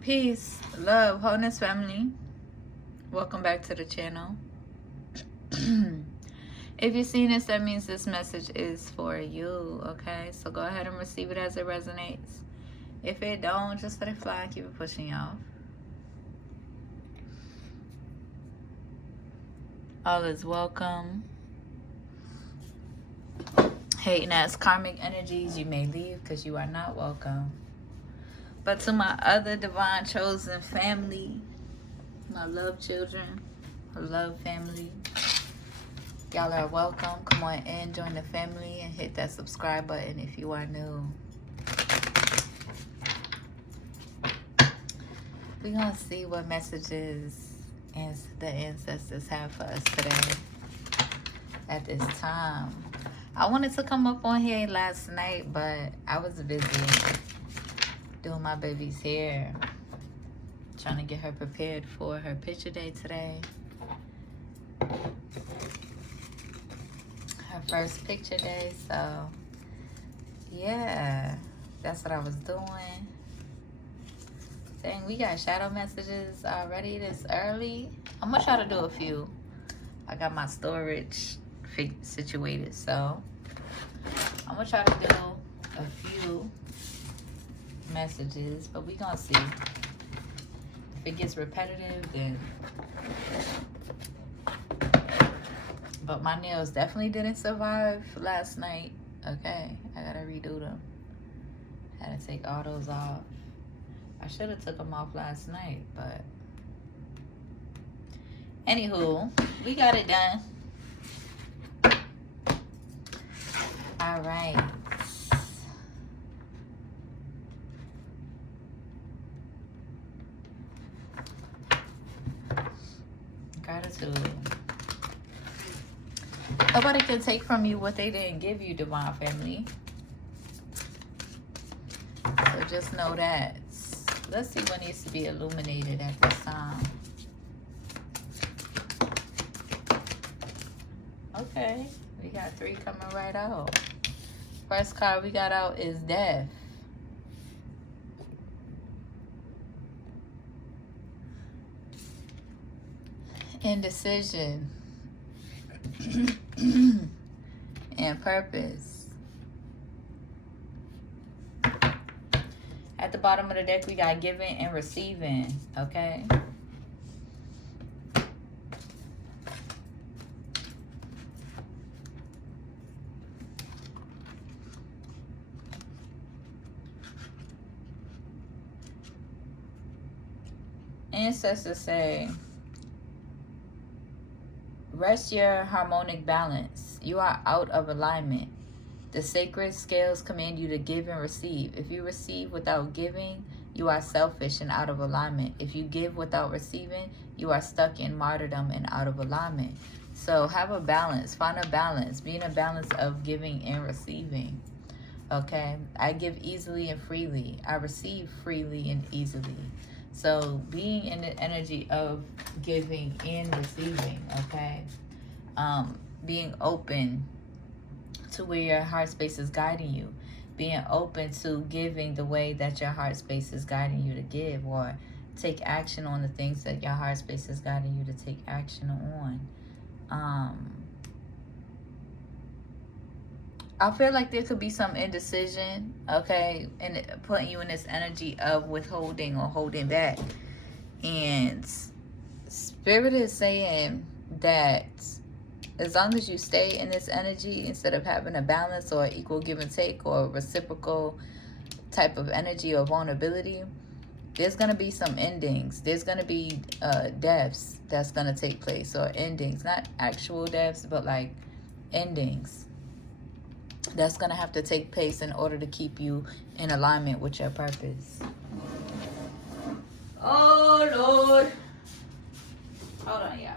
Peace, love, wholeness, family. Welcome back to the channel. If you're seeing this, that means this message is for you, okay? So go ahead and receive it as it resonates. If it don't, just let it fly and keep it pushing, y'all. All is welcome. Hating ass karmic energies, you may leave because you are not welcome. But to my other divine chosen family, my love children, my love family, y'all are welcome. Come on in, join the family, and hit that subscribe button if you are new. We're going to see what messages the ancestors have for us today at this time. I wanted to come up on here last night, but I was busy doing my baby's hair, trying to get her prepared for her picture day today. Her first picture day, so yeah, that's what I was doing. Dang, we got shadow messages already this early. I'm gonna try to do a few. I got my storage situated, so I'm gonna try to do a few messages, but we gonna see. If it gets repetitive, then. But my nails definitely didn't survive last night. Okay, I gotta redo them. Had to take all those off. I should have took them off last night, but anywho, we got it done. All right. Gratitude. Nobody can take from you what they didn't give you, divine family. So just know that. Let's see what needs to be illuminated at this time. Okay, we got 3 coming right out. First card we got out is Death. Indecision. And Purpose. At the bottom of the deck, we got Giving and Receiving, okay? Ancestors say, rest your harmonic balance. You are out of alignment. The sacred scales command you to give and receive. If you receive without giving, you are selfish and out of alignment. If you give without receiving, you are stuck in martyrdom and out of alignment. So have a balance. Find a balance. Be in a balance of giving and receiving. Okay? I give easily and freely. I receive freely and easily. So being in the energy of giving and receiving, okay? Being open to where your heart space is guiding you. Being open to giving the way that your heart space is guiding you to give, or take action on the things that your heart space is guiding you to take action on. I feel like there could be some indecision, okay, and putting you in this energy of withholding or holding back. And Spirit is saying that as long as you stay in this energy, instead of having a balance or equal give and take or reciprocal type of energy or vulnerability, there's going to be some endings. There's going to be deaths that's going to take place, or endings. Not actual deaths, but like endings that's going to have to take place in order to keep you in alignment with your purpose. Oh, Lord. Hold on, y'all.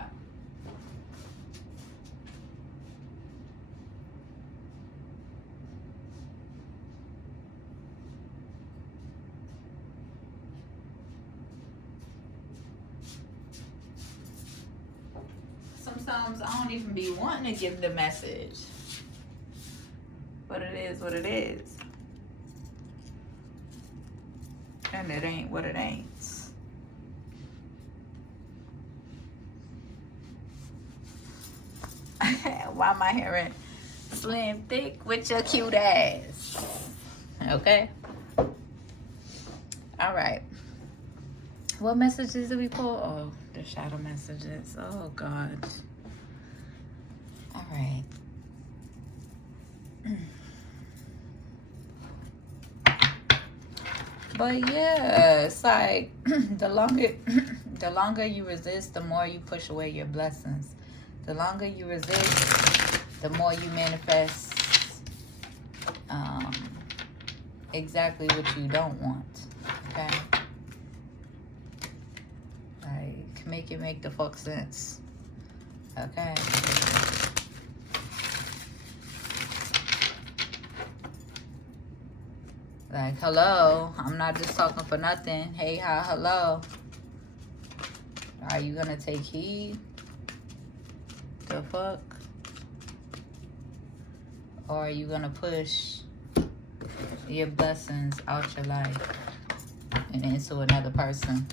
Sometimes I don't even be wanting to give the message. But it is what it is. And it ain't what it ain't. Why am I hearing slim thick with your cute ass? Okay. All right. What messages did we pull? Oh, the shadow messages. Oh, God. All right. But yeah, it's like the longer you resist, the more you push away your blessings. The longer you resist, the more you manifest exactly what you don't want. Okay? Like, make the fuck sense. Okay? Like, hello, I'm not just talking for nothing. Hey, hi, hello. Are you gonna take heed? The fuck? Or are you gonna push your blessings out your life and into another person?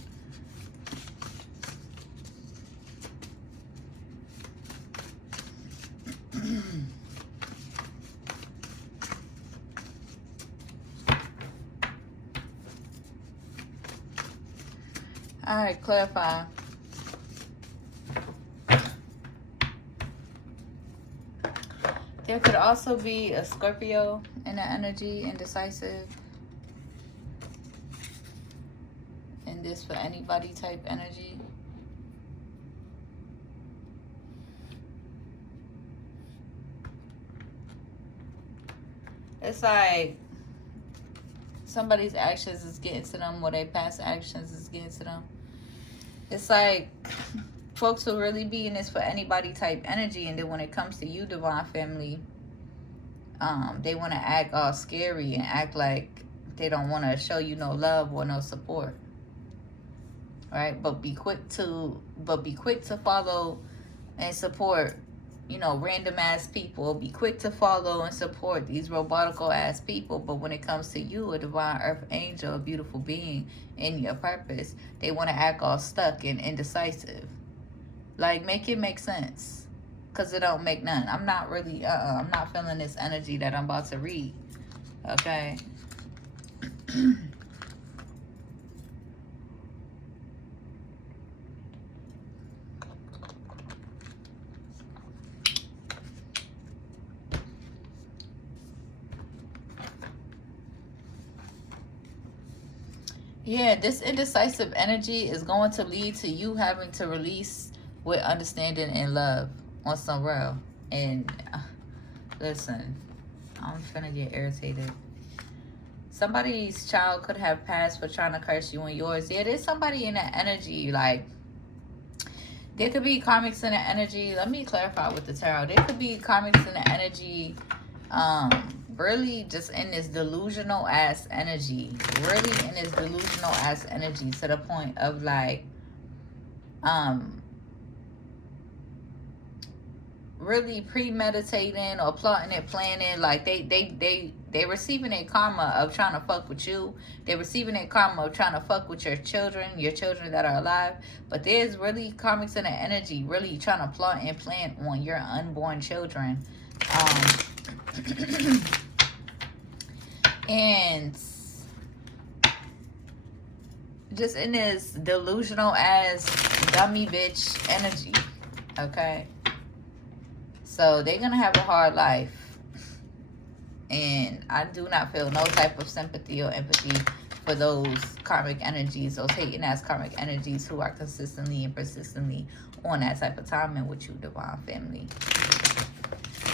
All right, clarify. There could also be a Scorpio in the energy, indecisive. And this for anybody type energy. It's like somebody's actions is getting to them, or their past actions is getting to them. It's like folks will really be in this for anybody type energy, and then when it comes to you, divine family, they want to act all scary and act like they don't want to show you no love or no support, right? But be quick to follow and support, you know, random ass people. Be quick to follow and support these robotical ass people. But when it comes to you, a divine earth angel, a beautiful being in your purpose, they want to act all stuck and indecisive. Like, make it make sense, because it don't make none. I'm not really I'm not feeling this energy that I'm about to read. Okay. Yeah, this indecisive energy is going to lead to you having to release with understanding and love on some real. And listen, I'm finna get irritated. Somebody's child could have passed for trying to curse you and yours. Yeah, there's somebody in that energy. Like, there could be karmics in the energy. Let me clarify with the tarot. There could be karmics in the energy. Really just in this delusional ass energy. Really in this delusional ass energy to the point of like, really premeditating or plotting and planning. Like they receiving a karma of trying to fuck with you. They're receiving a karma of trying to fuck with your children that are alive. But there's really karmics in the energy really trying to plot and plan on your unborn children. And just in this delusional ass dummy bitch energy. Okay. So they're going to have a hard life. And I do not feel no type of sympathy or empathy for those karmic energies, those hating ass karmic energies who are consistently and persistently on that type of timing with you, divine family.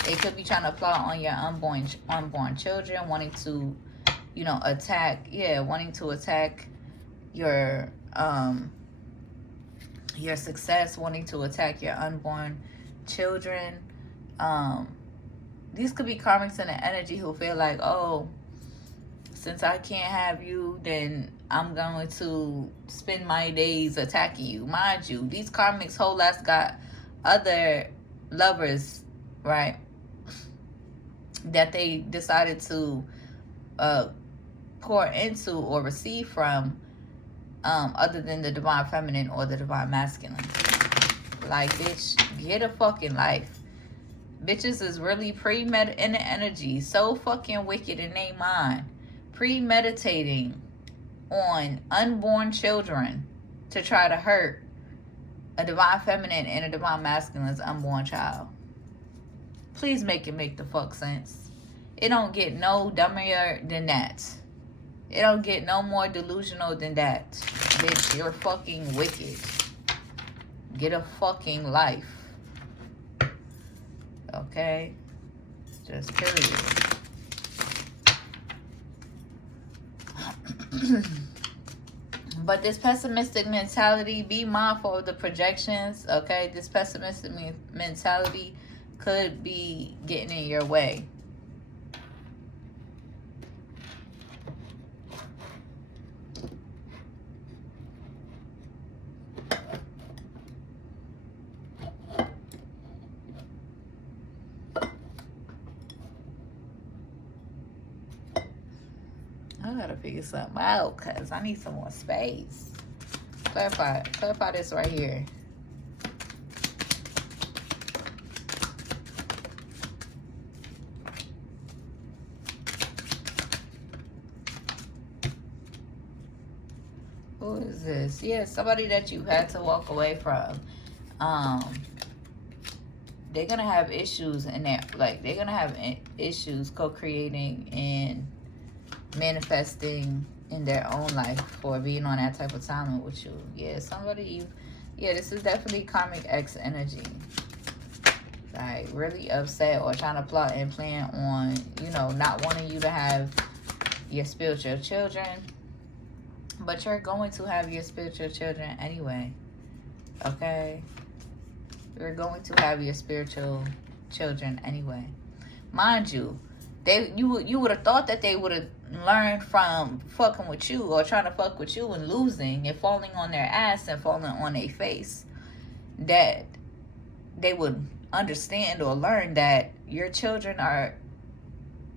They could be trying to plot on your unborn children, wanting to, you know, attack your success, wanting to attack your unborn children. These could be karmics in the energy who feel like, oh, since I can't have you, then I'm going to spend my days attacking you. Mind you, these karmics whole ass got other lovers, right, that they decided to pour into or receive from, other than the divine feminine or the divine masculine. Like, bitch, get a fucking life. Bitches is really in the energy, so fucking wicked in their mind, premeditating on unborn children to try to hurt a divine feminine and a divine masculine's unborn child. Please make it make the fuck sense. It don't get no dumber than that. It don't get no more delusional than that. Bitch, you're fucking wicked. Get a fucking life. Okay? Just period. But this pessimistic mentality, be mindful of the projections, okay? This pessimistic mentality could be getting in your way. I gotta figure something out because I need some more space. Clarify this right here. Who is this? Yeah, somebody that you had to walk away from. They're gonna have issues in that, like they're gonna have issues co-creating and manifesting in their own life for being on that type of timing with you. Yeah, this is definitely karmic X energy. Like really upset or trying to plot and plan on, not wanting you to have your spiritual children. But you're going to have your spiritual children anyway. Okay? You're going to have your spiritual children anyway. Mind you, you would have thought that they would have learned from fucking with you or trying to fuck with you and losing and falling on their ass and falling on their face, that they would understand or learn that your children are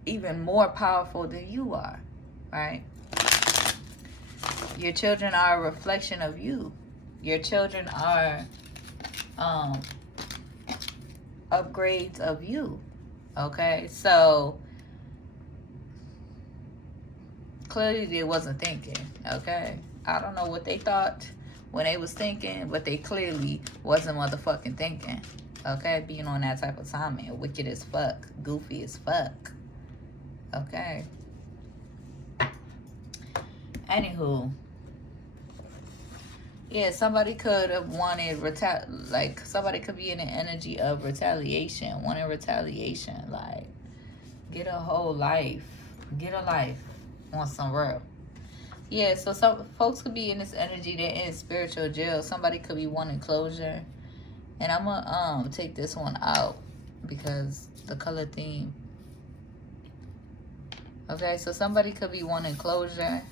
even more powerful than you are, right? Your children are a reflection of you. Your children are upgrades of you. Okay, so clearly they wasn't thinking. Okay, I don't know what they thought when they was thinking, but they clearly wasn't motherfucking thinking. Okay, being on that type of timing, wicked as fuck, goofy as fuck. Okay. Anywho, yeah, somebody could have wanted somebody could be in the energy of retaliation, wanting retaliation, like get a whole life, get a life on some real. Yeah, so some folks could be in this energy, they're in spiritual jail. Somebody could be wanting closure. And I'm gonna take this one out because the color theme. Okay, so somebody could be wanting closure.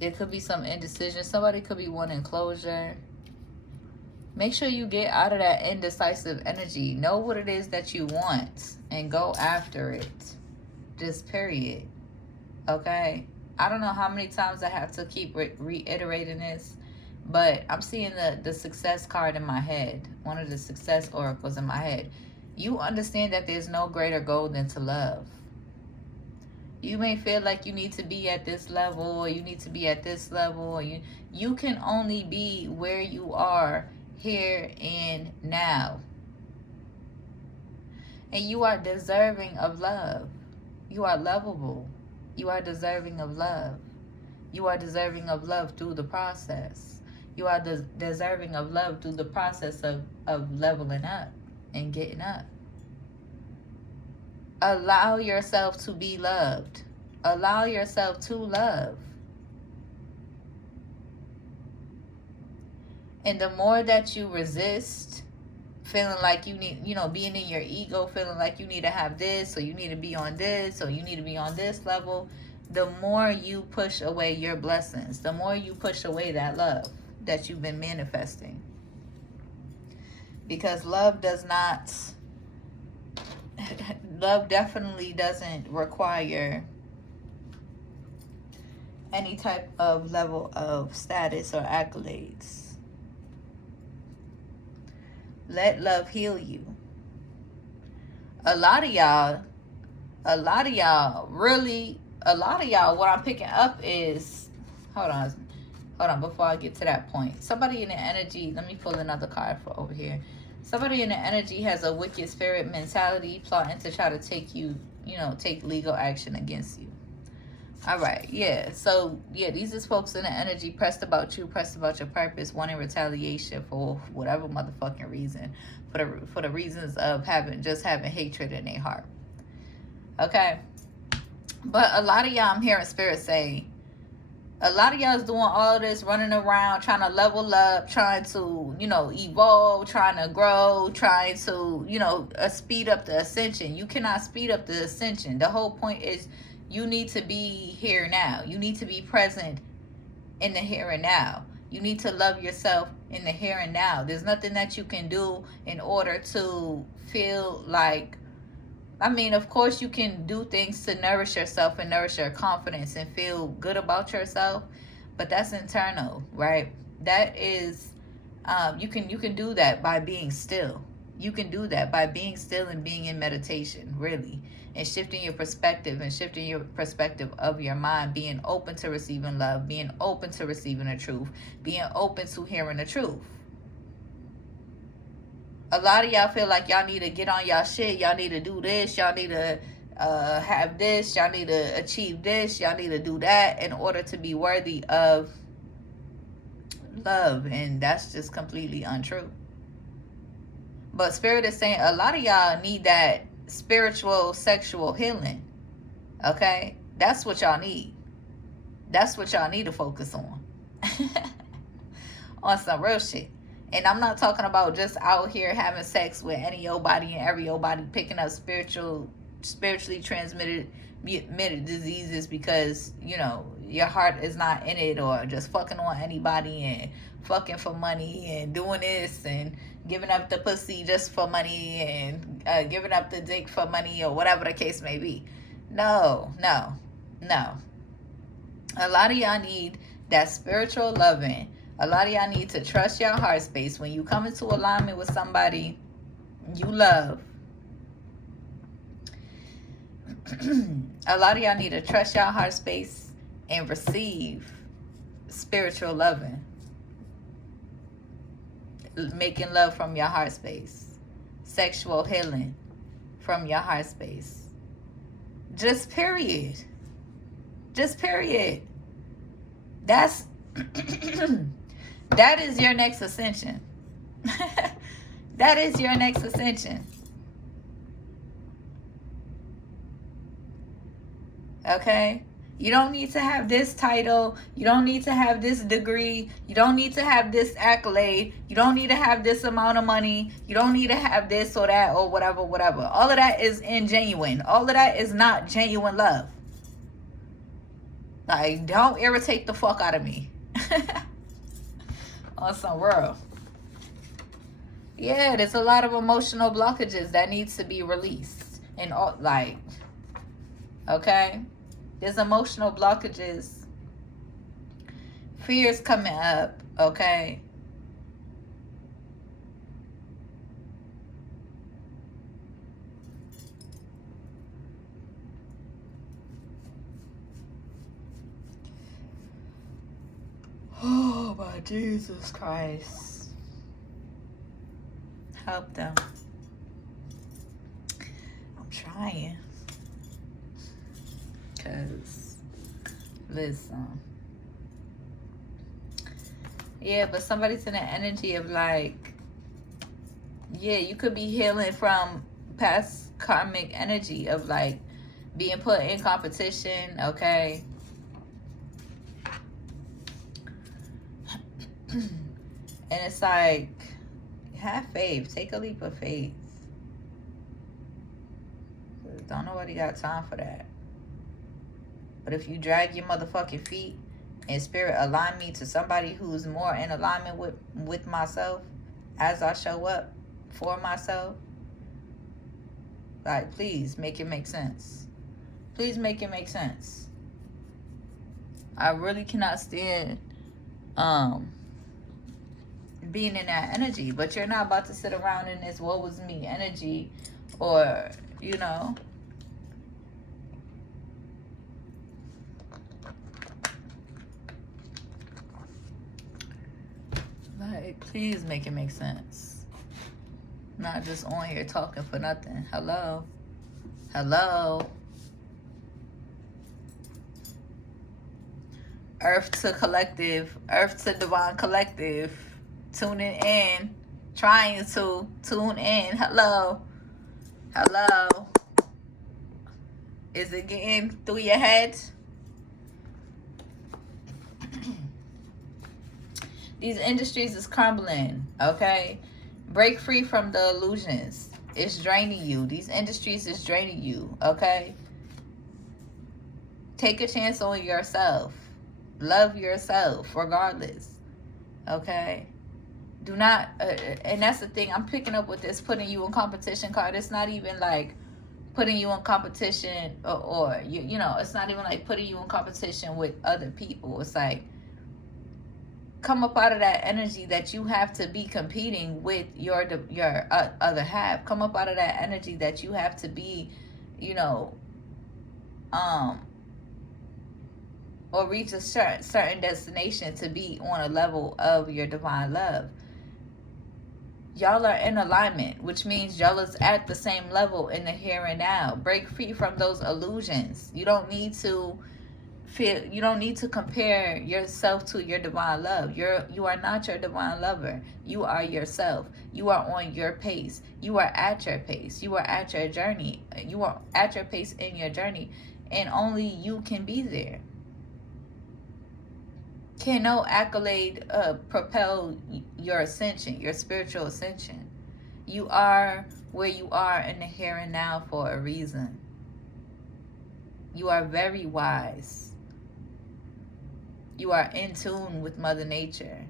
There could be some indecision. Somebody could be wanting closure. Make sure you get out of that indecisive energy. Know what it is that you want and go after it. Just period. Okay? I don't know how many times I have to keep reiterating this, but I'm seeing the success card in my head. One of the success oracles in my head. You understand that there's no greater goal than to love. You may feel like you need to be at this level or you need to be at this level. Or you can only be where you are here and now. And you are deserving of love. You are lovable. You are deserving of love. You are deserving of love through the process. You are deserving of love through the process of leveling up and getting up. Allow yourself to be loved. Allow yourself to love. And the more that you resist, feeling like you need, being in your ego, feeling like you need to have this, or you need to be on this, or you need to be on this level, the more you push away your blessings, the more you push away that love that you've been manifesting. Because love definitely doesn't require any type of level of status or accolades. Let love heal you. A lot of y'all, what I'm picking up is, hold on, before I get to that point. Somebody in the energy, let me pull another card for over here. Somebody in the energy has a wicked spirit mentality, plotting to try to take you, take legal action against you. All right, yeah. So, yeah, these is folks in the energy pressed about you, pressed about your purpose, wanting retaliation for whatever motherfucking reason, for the reasons of having hatred in their heart. Okay? But a lot of y'all, I'm hearing spirit say, a lot of y'all is doing all of this, running around, trying to level up, trying to, evolve, trying to grow, trying to, speed up the ascension. You cannot speed up the ascension. The whole point is you need to be here now. You need to be present in the here and now. You need to love yourself in the here and now. There's nothing that you can do in order to feel like, of course you can do things to nourish yourself and nourish your confidence and feel good about yourself, but that's internal, right? That is, you can do that by being still. You can do that by being still and being in meditation, really, and shifting your perspective of your mind, being open to receiving love, being open to receiving the truth, being open to hearing the truth. A lot of y'all feel like y'all need to get on y'all shit. Y'all need to do this. Y'all need to have this. Y'all need to achieve this. Y'all need to do that in order to be worthy of love. And that's just completely untrue. But Spirit is saying a lot of y'all need that spiritual, sexual healing. Okay? That's what y'all need. That's what y'all need to focus on. On some real shit. And I'm not talking about just out here having sex with any old body and every old body, picking up spiritually transmitted diseases because, your heart is not in it, or just fucking on anybody and fucking for money and doing this and giving up the pussy just for money and giving up the dick for money, or whatever the case may be. No. A lot of y'all need that spiritual loving. A lot of y'all need to trust your heart space. When you come into alignment with somebody you love, a lot of y'all need to trust your heart space and receive spiritual loving. Making love from your heart space. Sexual healing from your heart space. Just period. That's that is your next ascension. That is your next ascension. Okay? You don't need to have this title. You don't need to have this degree. You don't need to have this accolade. You don't need to have this amount of money. You don't need to have this or that or whatever. All of that is ingenuine. All of that is not genuine love. Like, don't irritate the fuck out of me. On some real. Yeah, there's a lot of emotional blockages that needs to be released. And all, like, okay? There's emotional blockages. Fears coming up, okay? Oh my Jesus Christ. Help them. I'm trying. Because, listen. Yeah, but somebody's in the energy of like, yeah, you could be healing from past karmic energy of like being put in competition, okay? And it's like, have faith. Take a leap of faith. Don't nobody got time for that. But if you drag your motherfucking feet and spirit align me to somebody who's more in alignment with myself as I show up for myself, like, please make it make sense. Please make it make sense. I really cannot stand being in that energy. But you're not about to sit around in this woe is me energy or, you know, like, please make it make sense. Not just on here talking for nothing. Hello. Hello. Earth to collective. Earth to divine collective. Tuning in. Trying to tune in. Hello. Hello. Is it getting through your head? These industries is crumbling, okay? Break free from the illusions. It's draining you. These industries is draining you, okay? Take a chance on yourself. Love yourself regardless, okay? Do not, and that's the thing, I'm picking up with this putting you in competition card. It's not even like putting you in competition or you know, it's not even like putting you in competition with other people. It's like, come up out of that energy that you have to be competing with your other half. Come up out of that energy that you have to be, you know, or reach a certain destination to be on a level of your divine love. Y'all are in alignment, which means y'all is at the same level in the here and now. Break free from those illusions. You don't need to you don't need to compare yourself to your divine love. You are not your divine lover. You are yourself. You are on your pace. You are at your pace. You are at your journey. You are at your pace in your journey, and only you can be there. Can no accolade propel your ascension, your spiritual ascension. You are where you are in the here and now for a reason. You are very wise. You are in tune with Mother Nature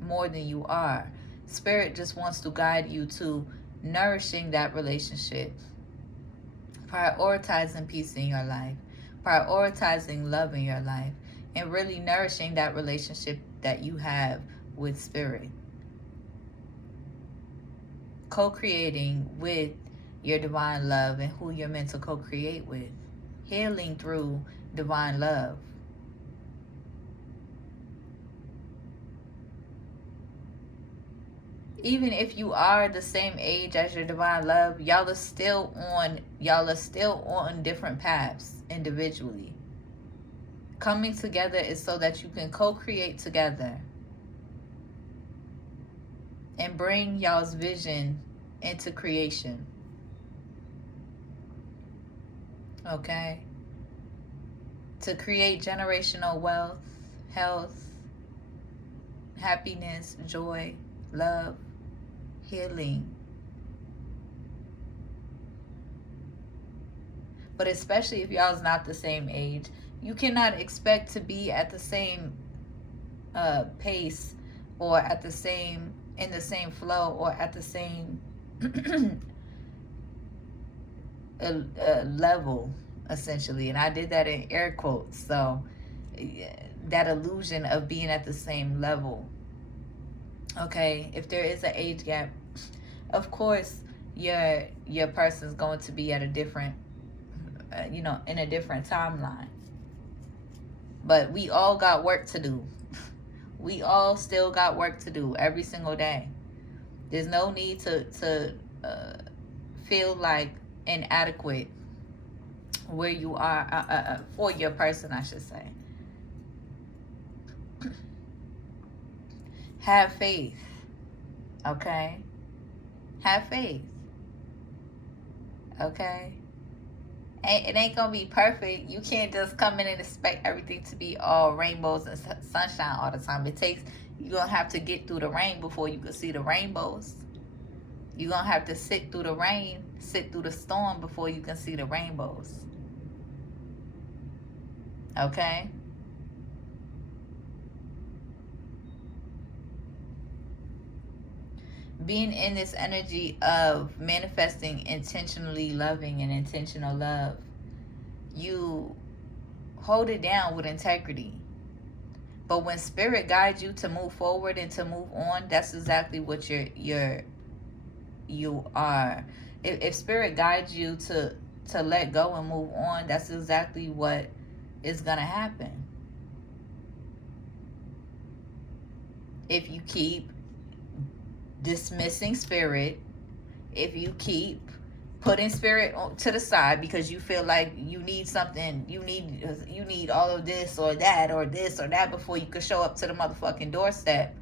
more than you are. Spirit just wants to guide you to nourishing that relationship, prioritizing peace in your life, prioritizing love in your life, and really nourishing that relationship that you have with Spirit. Co-creating with your divine love and who you're meant to co-create with. Healing through divine love. Even if you are the same age as your divine love, y'all are still on different paths individually. Coming together is so that you can co-create together and bring y'all's vision into creation. Okay? To create generational wealth, health, happiness, joy, love, healing. But especially if y'all's not the same age, you cannot expect to be at the same pace or at the same, in the same flow or at the same level, essentially. And I did that in air quotes. So that illusion of being at the same level. Okay, if there is an age gap, of course your person's going to be at a different, you know, in a different timeline. But we all got work to do. We all still got work to do every single day. There's no need to feel like inadequate where you are for your person, I should say. Have faith, okay? Have faith, okay? It ain't gonna be perfect. You can't just come in and expect everything to be all rainbows and sunshine all the time. You're gonna have to get through the rain before you can see the rainbows. You're gonna have to sit through the rain, sit through the storm before you can see the rainbows. Okay? Being in this energy of manifesting intentionally loving and intentional love, you hold it down with integrity. But when Spirit guides you to move forward and to move on, that's exactly what you are If spirit guides you to let go and move on, that's exactly what is gonna happen. If you keep dismissing spirit, if you keep putting spirit to the side because you feel like you need something, you need all of this or that before you could show up to the motherfucking doorstep,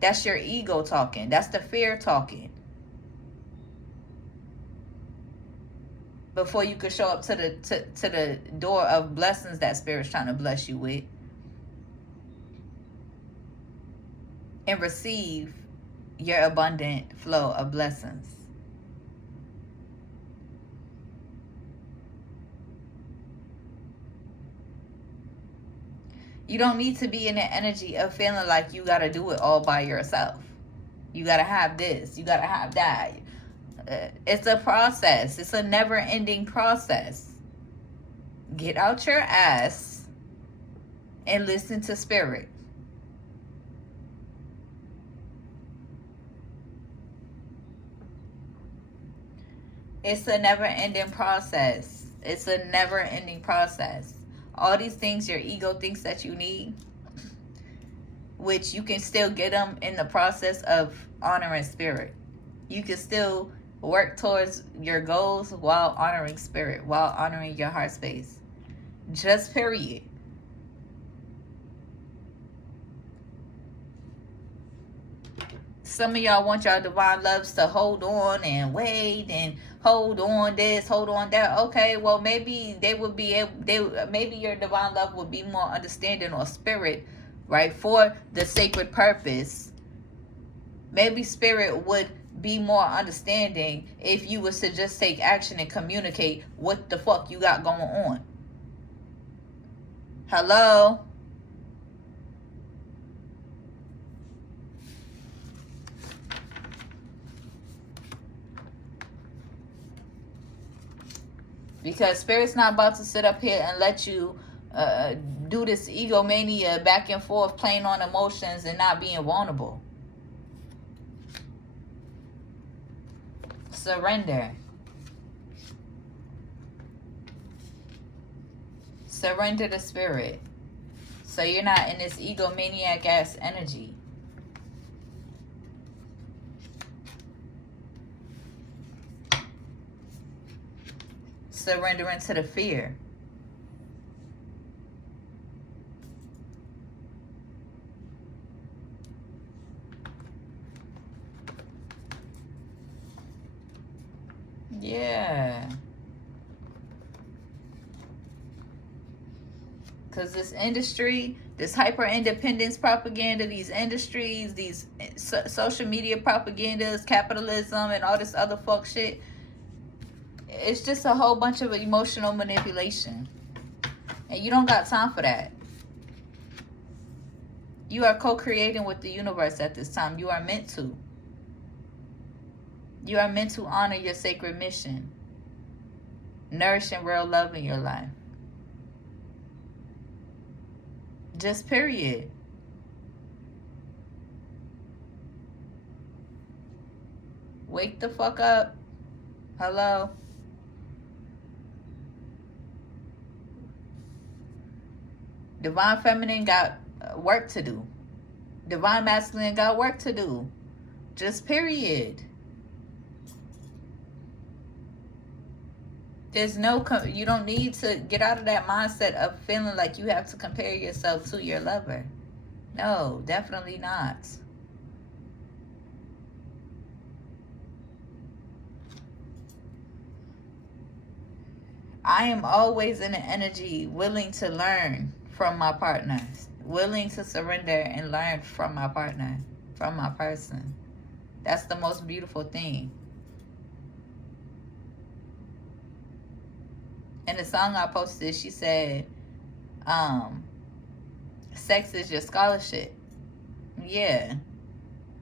that's your ego talking. That's the fear talking. Before you could show up to the door of blessings that spirit's trying to bless you with, and receive your abundant flow of blessings. You don't need to be in the energy of feeling like you got to do it all by yourself. You got to have this. You got to have that. It's a process. It's a never-ending process. Get out your ass and listen to spirit. It's a never-ending process. It's a never-ending process. All these things your ego thinks that you need, which you can still get them in the process of honoring spirit. You can still work towards your goals while honoring spirit, while honoring your heart space. Just period. Some of y'all want y'all divine loves to hold on and wait and hold on this, hold on that. Okay, well maybe they would be able, maybe your divine love would be more understanding or spirit, right, for the sacred purpose. Maybe spirit would be more understanding if you was to just take action and communicate what the fuck you got going on. Hello? Because spirit's not about to sit up here and let you do this egomania back and forth, playing on emotions and not being vulnerable. Surrender. Surrender to spirit. So you're not in this egomaniac ass energy. Surrendering to the fear. Yeah. Because this industry, this hyper independence propaganda, these industries, these social media propagandas, capitalism, and all this other fuck shit, it's just a whole bunch of emotional manipulation. And you don't got time for that. You are co-creating with the universe at this time. You are meant to. You are meant to honor your sacred mission. Nourishing real love in your life. Just period. Wake the fuck up. Hello? Divine Feminine got work to do. Divine Masculine got work to do. Just period. There's no, you don't need to get out of that mindset of feeling like you have to compare yourself to your lover. No, definitely not. I am always in an energy willing to learn from my partner, willing to surrender and learn from my partner, from my person. That's the most beautiful thing. In the song I posted, she said, sex is your scholarship. Yeah.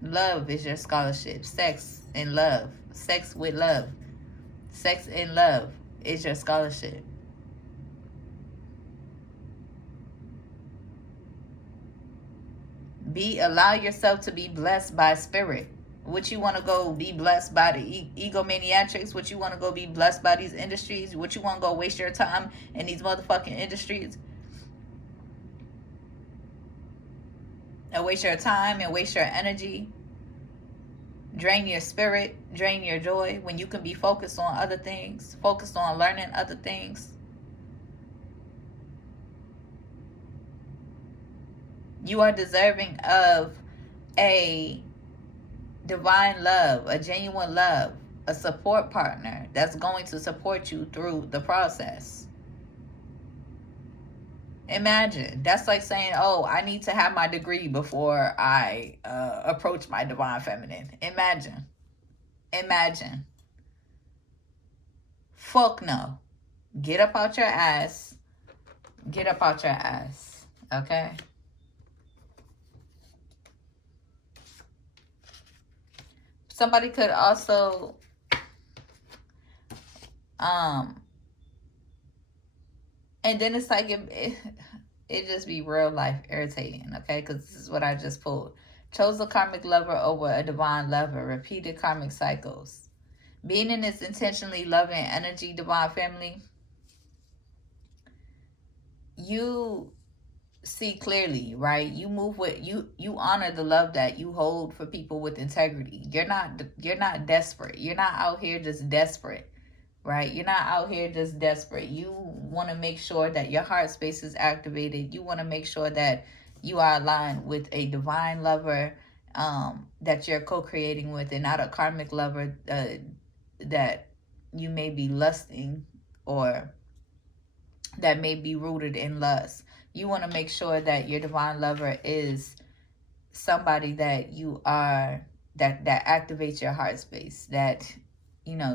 Love is your scholarship. Sex and love. Sex with love. Sex and love is your scholarship. Allow yourself to be blessed by spirit What you want to go be blessed by the egomaniacs? What you want to go be blessed by these industries? What you want to go waste your time in these motherfucking industries? And waste your time and waste your energy? Drain your spirit, drain your joy when you can be focused on other things, focused on learning other things. You are deserving of a divine love, a genuine love, a support partner that's going to support you through the process. Imagine, that's like saying, oh, I need to have my degree before I approach my divine feminine. Imagine. Fuck no. Get up out your ass. Get up out your ass. Okay? Somebody could also and then it's like it just be real life irritating, okay? Because this is what I just pulled. Chose a karmic lover over a divine lover. Repeated karmic cycles. Being in this intentionally loving energy, divine family, you see clearly, right? You move with you honor the love that you hold for people with integrity. You're not desperate. You're not out here just desperate. Right? You're not out here just desperate. You want to make sure that your heart space is activated. You want to make sure that you are aligned with a divine lover that you're co-creating with, and not a karmic lover that you may be lusting or that may be rooted in lust. You want to make sure that your divine lover is somebody that you are, that activates your heart space, that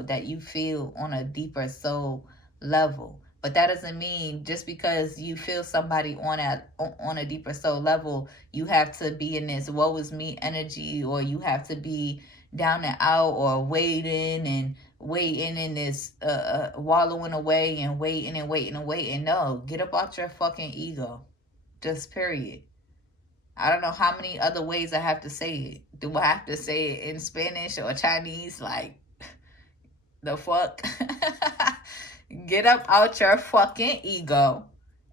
that you feel on a deeper soul level. But that doesn't mean just because you feel somebody on a deeper soul level, you have to be in this woe is me energy, or you have to be down and out, or waiting in this wallowing away and waiting. No, get up out your fucking ego. Just period. I don't know how many other ways I have to say it. Do I have to say it in Spanish or Chinese? Like, the fuck? Get up out your fucking ego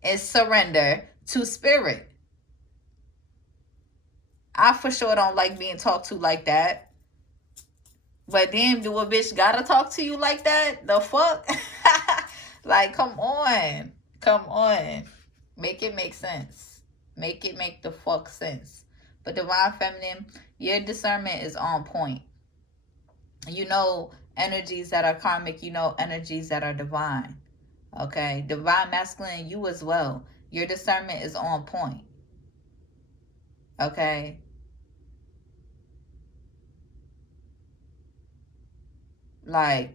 and surrender to spirit. I for sure don't like being talked to like that. But damn, do a bitch gotta talk to you like that? The fuck? Like, come on. Come on. Make it make sense. Make it make the fuck sense. But divine feminine, your discernment is on point. You know energies that are karmic, you know energies that are divine. Okay? Divine masculine, you as well. Your discernment is on point. Okay? Like,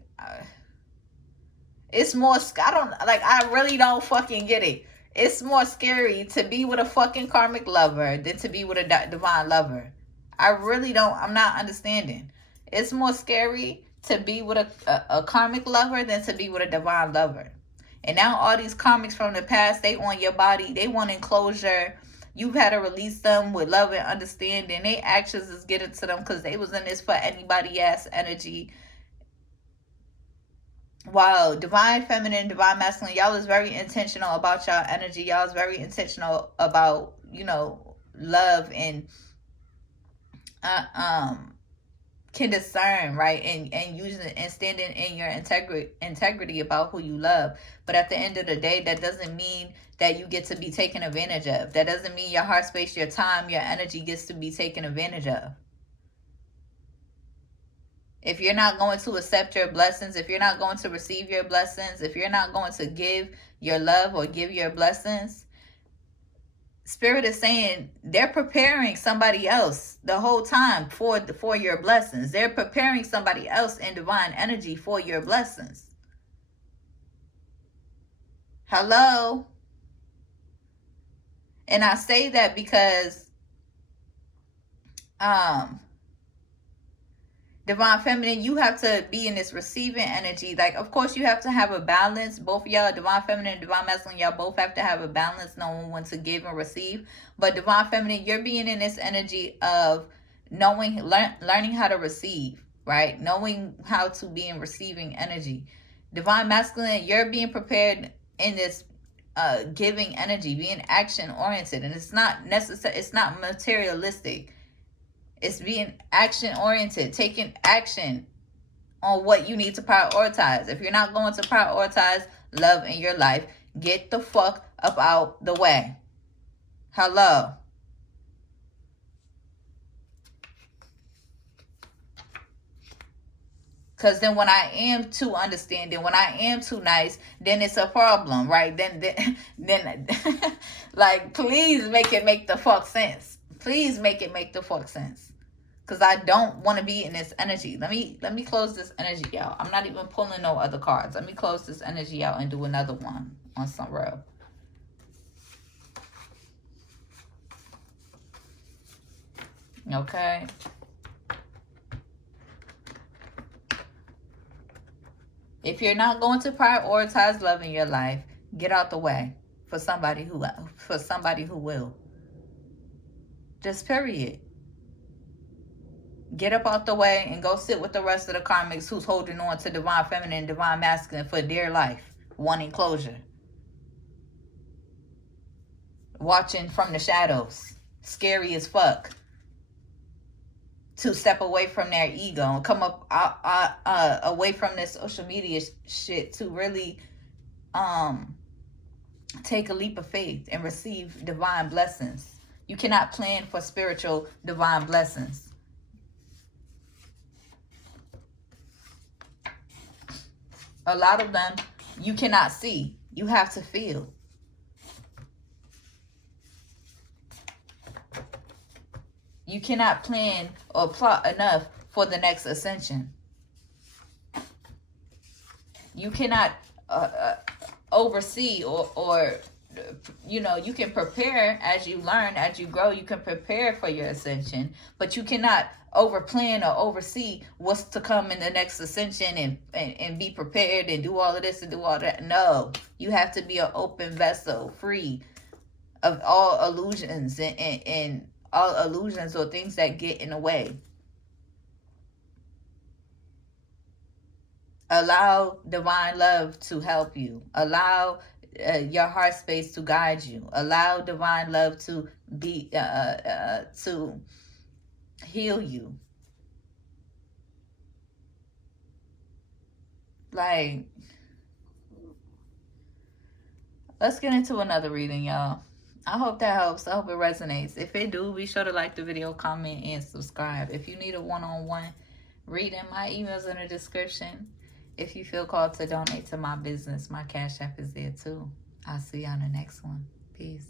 it's more, I really don't fucking get it. It's more scary to be with a fucking karmic lover than to be with a divine lover. I'm not understanding. It's more scary to be with a karmic lover than to be with a divine lover. And now all these karmics from the past, they on your body. They want enclosure. You've had to release them with love and understanding. Their actions is getting to them because they was in this for anybody ass energy. While divine feminine, divine masculine, y'all is very intentional about y'all energy. Y'all is very intentional about, love and can discern, right? And using and standing in your integrity about who you love. But at the end of the day, that doesn't mean that you get to be taken advantage of. That doesn't mean your heart space, your time, your energy gets to be taken advantage of. If you're not going to accept your blessings, if you're not going to receive your blessings, if you're not going to give your love or give your blessings, Spirit is saying they're preparing somebody else the whole time for your blessings. They're preparing somebody else in divine energy for your blessings. Hello? And I say that because divine feminine, you have to be in this receiving energy. Like, of course, you have to have a balance. Both of y'all, divine feminine and divine masculine, y'all both have to have a balance, knowing when to give and receive. But divine feminine, you're being in this energy of learning how to receive, right? Knowing how to be in receiving energy. Divine masculine, you're being prepared in this giving energy, being action oriented, and it's not necessary. It's not materialistic. It's being action oriented, taking action on what you need to prioritize. If you're not going to prioritize love in your life, get the fuck up out the way. Hello. Because then when I am too understanding, when I am too nice, then it's a problem, right? Then like, please make it make the fuck sense. Please make it make the fuck sense. Because I don't want to be in this energy. Let me close this energy out. I'm not even pulling no other cards. Let me close this energy out and do another one on some real. Okay. If you're not going to prioritize love in your life, get out the way for somebody who will. Just period. Get up out the way and go sit with the rest of the karmics who's holding on to divine feminine, divine masculine for dear life, wanting closure. Watching from the shadows, scary as fuck. To step away from their ego and come up away from this social media shit to really take a leap of faith and receive divine blessings. You cannot plan for spiritual divine blessings. A lot of them you cannot see. You have to feel. You cannot plan or plot enough for the next ascension. You cannot oversee or you know, you can prepare as you learn, as you grow. You can prepare for your ascension, but you cannot overplan or oversee what's to come in the next ascension and be prepared and do all of this and do all that. No, you have to be an open vessel, free of all illusions and all illusions or things that get in the way. Allow divine love to help you. Allow your heart space to guide you. Allow divine love to be to heal you. Like, let's get into another reading, y'all. I hope that helps. I hope it resonates. If it do, be sure to like the video, comment, and subscribe. If you need a one-on-one reading, my email's in the description. If you feel called to donate to my business, my Cash App is there too. I'll see you on the next one. Peace.